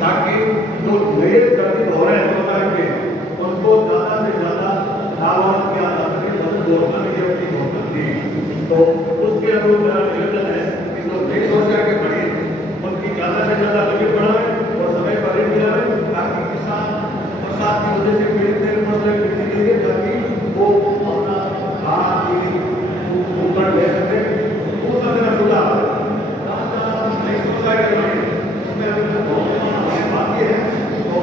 ताकि जो नए दर्ज हो रहे हैं सोसाइटी के उनको ज़्यादा से ज़्यादा लाभ किया जा सके, गवर्नमेंट की अपनी गवर्नमेंट दी। तो उसके अनुरूप मेरा निवेदन है कि जो नई सोसाइटी बनी उनकी ज़्यादा से ज़्यादा लिमिट बढ़ाएं और समय पर ऋण दिलाएं, ताकि किसान बरसात की वजह से पीड़ित फसल गिरने के लिए ताकि वो अपना धान की उपकरण ले सके। दूसरा मेरा सुझाव है, नई सोसाइटी बनी उसमें अभी बहुत बाकी है, तो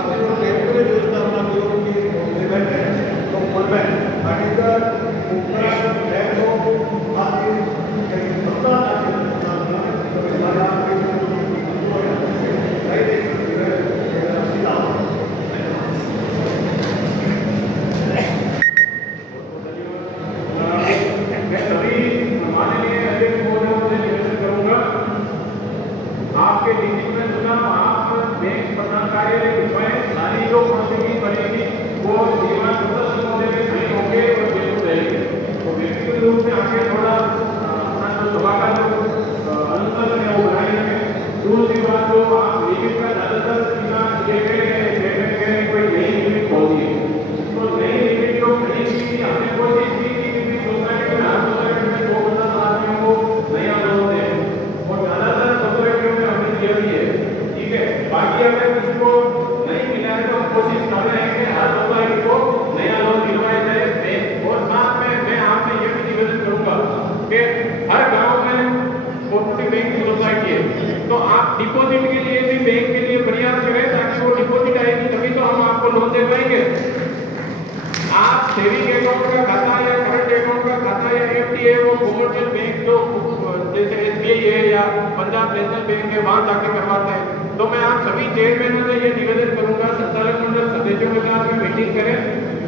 अभी जो टेम्परेरी व्यवस्था अपना जो की इम्प्लीमेंट है तो उनमें अधिकतर उपकरण बैंकों आदि आपके नीति में सुना आप बैंक प्रधान कार्यालय घुसवाएं, सारी जो प्रोसीडिंग बनेगी वो जीवन महोदय में सही होंगे और बिल्कुल रहेंगे। तो व्यक्तिगत रूप से आगे थोड़ा अपना जो सभा का जो अनुसंधान है वो बनाएंगे। दूसरी बात जो आप लिमिट का ज़्यादातर सीमा ये कह कोई नई लिमिट होती है, तो नई लिमिट जो खड़ी थी हमने कोशिश की कि सोसाइटी में हर सोसाइटी में 2-10 आदमियों को नया लोन दें और ज़्यादातर सोसाइटियों में हमने दिया भी है, ठीक है। बाकी अगर किसी को नहीं मिला है तो हम कोशिश कर रहे हैं कि हर सोसाइटी को नया लोन दिलवाया जाए। और साथ में मैं आपसे ये भी निवेदन करूंगा कि हर गांव में कोऑपरेटिव बैंक की सोसाइटी है, तो आप डिपॉजिट के लिए भी बैंक के लिए प्रयास करें ताकि वो डिपॉजिट आएगी तभी तो हम आपको लोन दे पाएंगे। आप सेविंग अकाउंट का खाता या करंट अकाउंट का खाता या एफडी है वो कमर्शियल बैंक जो जैसे एसबीआई है या पंजाब नेशनल बैंक है वहां जाके करवाते हैं। तो मैं आप सभी चेयरमैनों से ये निवेदन करूंगा, संचालक मंडल सदस्यों के साथ में मीटिंग करें,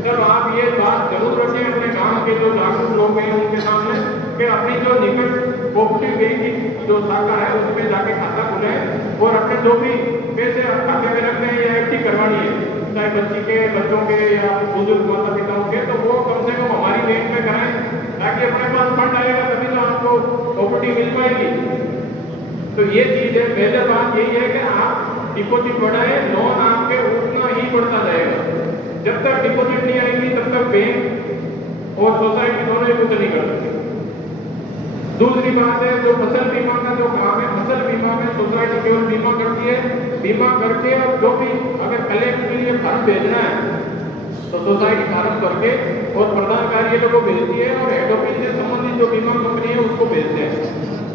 तब आप ये बात जरूर रखें अपने गांव के जो जागरूक लोग हैं उनके सामने कि अपनी जो निकट कोऑपरेटिव बैंक की जो शाखा है उसमें जाके खाता खुलाएं और अपने जो भी पैसे खाते में रखने हैं या एफडी करवानी है, चाहे बच्ची के बच्चों के या बुजुर्ग माता पिताओं के, तो वो कम से कम हमारी बैंक में कराएं ताकि अपने पास फंड आएगा तभी तो आपको प्रॉपर्टी मिल पाएगी। तो ये चीज है, पहले बात यही है कि आप डिपॉजिट बढ़ाएं, लोन आपके उतना ही बढ़ता जाएगा। जब तक डिपॉजिट नहीं आएगी तब तक बैंक और सोसाइटी दोनों ही कुछ नहीं कर सकते। दूसरी बात है जो फसल बीमा का जो काम है, फसल बीमा में सोसाइटी केवल बीमा करती है, बीमा करके और जो भी अगर कलेक्ट के लिए फंड भेजना है तो सोसाइटी फार्म करके और प्रधान कार्यालय को भेजती है और हेड ऑफिस से संबंधित जो बीमा कंपनी है उसको भेजते हैं।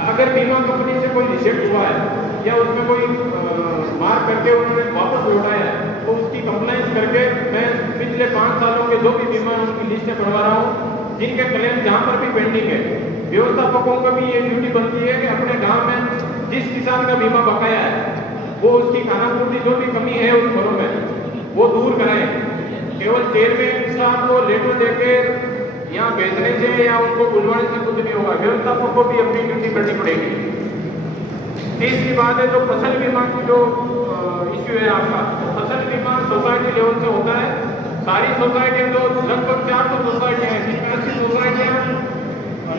अगर बीमा कंपनी से कोई रिजेक्ट हुआ है या उसमें कोई मार्क करके उन्होंने वापस लौटाया है तो उसकी कंप्लेंट करके मैं पिछले 5 सालों के जो भी बीमा उनकी लिस्ट बनवा रहा हूँ जिनके क्लेम जहाँ पर भी पेंडिंग है। व्यवस्थापकों का भी ये ड्यूटी बनती है कि अपने गांव में जिस किसान का बीमा बकाया है वो उसकी खानापूर्ति जो भी कमी है उस घरों में वो दूर कराएं। केवल चेयरमैन साहब को लेटर देके यहाँ भेजने से या उनको बुलवाने से कुछ नहीं होगा, व्यवस्थापकों को भी अपनी ड्यूटी करनी पड़ेगी। तीसरी बात है जो फसल बीमा की जो इश्यू है आपका, तो फसल बीमा सोसाइटी लेवल से होता है। सारी सोसाइटी जो लगभग 400 सोसाइटियाँ हैं जिनमें 80 सोसाइटियाँ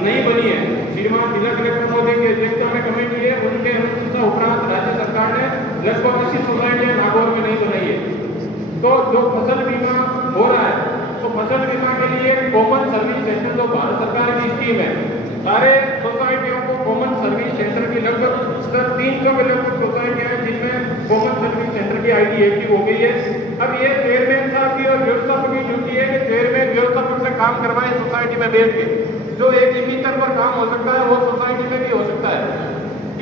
नहीं बनी है, श्रीमान जिला कलेक्टर महोदय की अध्यक्षता में कमेटी है, उनके अनुशंसा उपरांत राज्य सरकार ने लगभग 80 सोसाइटियाँ नागौर में नहीं बनाई है। तो जो फसल बीमा हो रहा है तो फसल बीमा के लिए कॉमन सर्विस सेंटर जो भारत सरकार की स्कीम है, सारे सोसाइटियों को कॉमन सर्विस सेंटर की लगभग 300 के लगभग सोसाइटियाँ हैं जिनमें कॉमन सर्विस सेंटर की आईडी एक्टिव हो गई है। अब ये चेयरमैन साहब की और व्यवस्थापक की ड्यूटी है कि चेयरमैन व्यवस्थापक से काम करवाए सोसाइटी में बैठ के, जो एक इमीटर पर काम हो सकता है वो सोसाइटी में भी हो सकता है।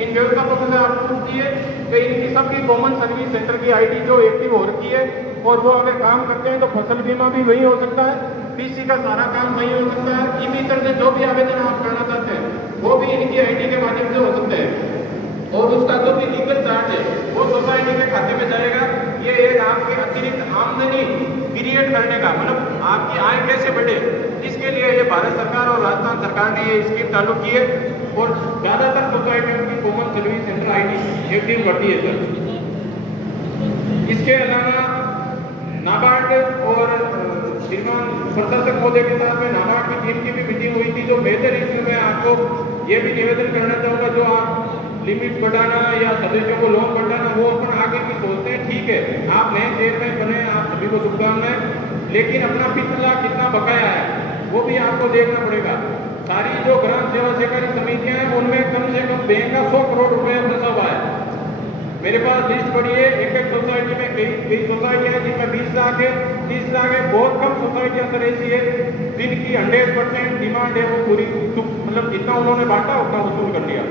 इन व्यवस्थापकों से आप पूछिए कि इनकी सबकी कॉमन सर्विस सेंटर की आईडी जो एक्टिव हो रखी है और वो अगर काम करते हैं तो फसल बीमा भी वही हो सकता है, पीसी का सारा काम वही हो सकता है, ई-मीटर से जो भी आवेदन आप करना चाहते हैं वो भी इनकी आईडी के माध्यम से हो सकते हैं और उसका जो भी लीगल चार्ज है वो सोसाइटी के खाते में जाएगा। ये एक आपके अतिरिक्त आमदनी क्रिएट करने का, मतलब आपकी आय कैसे बढ़े, इसके लिए ये भारत सरकार और राजस्थान सरकार ने ये स्कीम चालू की है और ज़्यादातर सोसाइटियों की common service centre ID active करती है सर। इसके अलावा नाबार्ड और श्रीमान प्रशासक महोदय के साथ में नाबार्ड की टीम की भी मीटिंग हुई थी। जो मेजर इश्यू में आपको ये भी निवेदन करना चाहूँगा, जो आप लिमिट बढ़ाना या सदस्यों को लोन बढ़ाना वो अपन आगे की सोच आप नए चेयरमैन बने, आप सभी को शुभकामनाएं। लेकिन अपना पिछला कितना बकाया है वो भी आपको देखना पड़ेगा। सारी जो ग्राम सेवा सहकारी समितियां हैं उनमें कम से कम बैंक का 100 करोड़ रुपए फंसा हुआ है। मेरे पास लिस्ट पड़ी है, एक सोसाइटी में कई सोसाइटियां हैं जिनमें 20 लाख है, 30 लाख है। बहुत कम सोसाइटियां सर ऐसी है जिनकी 100% डिमांड है, वो पूरी मतलब जितना उन्होंने बांटा उतना वसूल कर लिया।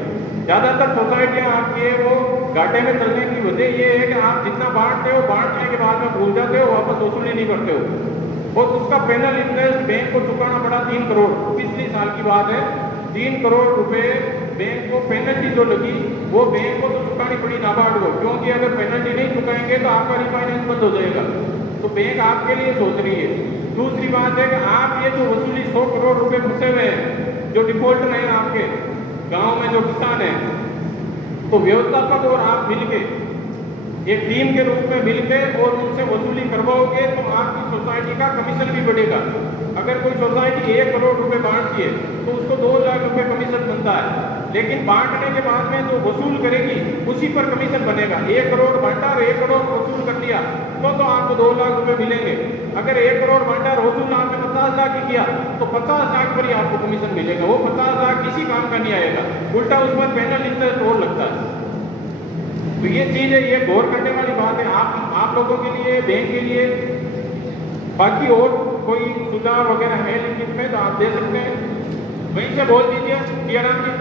ज़्यादातर सोसाइटियां आपकी है वो घाटे में चलने की वजह ये है कि आप जितना बांटते हो, बांटने के बाद में भूल जाते हो, वापस वसूली नहीं करते हो और उसका पेनल इंटरेस्ट बैंक को चुकाना पड़ा 3 करोड़। पिछली साल की बात है, 3 करोड़ रुपए बैंक को पेनल्टी जो लगी वो बैंक को तो चुकानी पड़ी नाबार्ड को, क्योंकि अगर पेनल्टी नहीं चुकाएंगे तो आपका रिफाइनेंस बंद हो जाएगा। तो बैंक आपके लिए सोच रही है। दूसरी बात है कि आप ये जो वसूली 100 करोड़ रुपए फंसे हुए हैं, जो डिफॉल्टर हैं आपके गांव में जो किसान हैं, तो व्यवस्थापक और आप मिलके एक टीम के रूप में मिलकर और उनसे वसूली करवाओगे तो आपकी सोसाइटी का कमीशन भी बढ़ेगा। अगर कोई सोसाइटी 1 करोड़ रुपए बांटती है तो उसको 2 लाख रुपए कमीशन बनता है, लेकिन बांटने के बाद में जो वसूल करेगी उसी पर कमीशन बनेगा। 1 करोड़ बांटा और 1 करोड़ वसूल कर लिया तो आपको 2 लाख रुपए मिलेंगे। अगर 1 करोड़ बांटा और वसूल आपने 50 लाख की किया तो 50 लाख पर ही आपको कमीशन मिलेगा। वो 50 लाख किसी काम का नहीं आएगा, उल्टा उसमें पेनल इंटरेस्ट और लगता है। तो ये चीज़ है, ये गौर करने वाली बात है आप लोगों के लिए, बैंक के लिए। बाकी और कोई सुझाव वगैरह है लिखित में तो आप दे सकते हैं, वहीं से बोल दीजिए। सियाराम जी।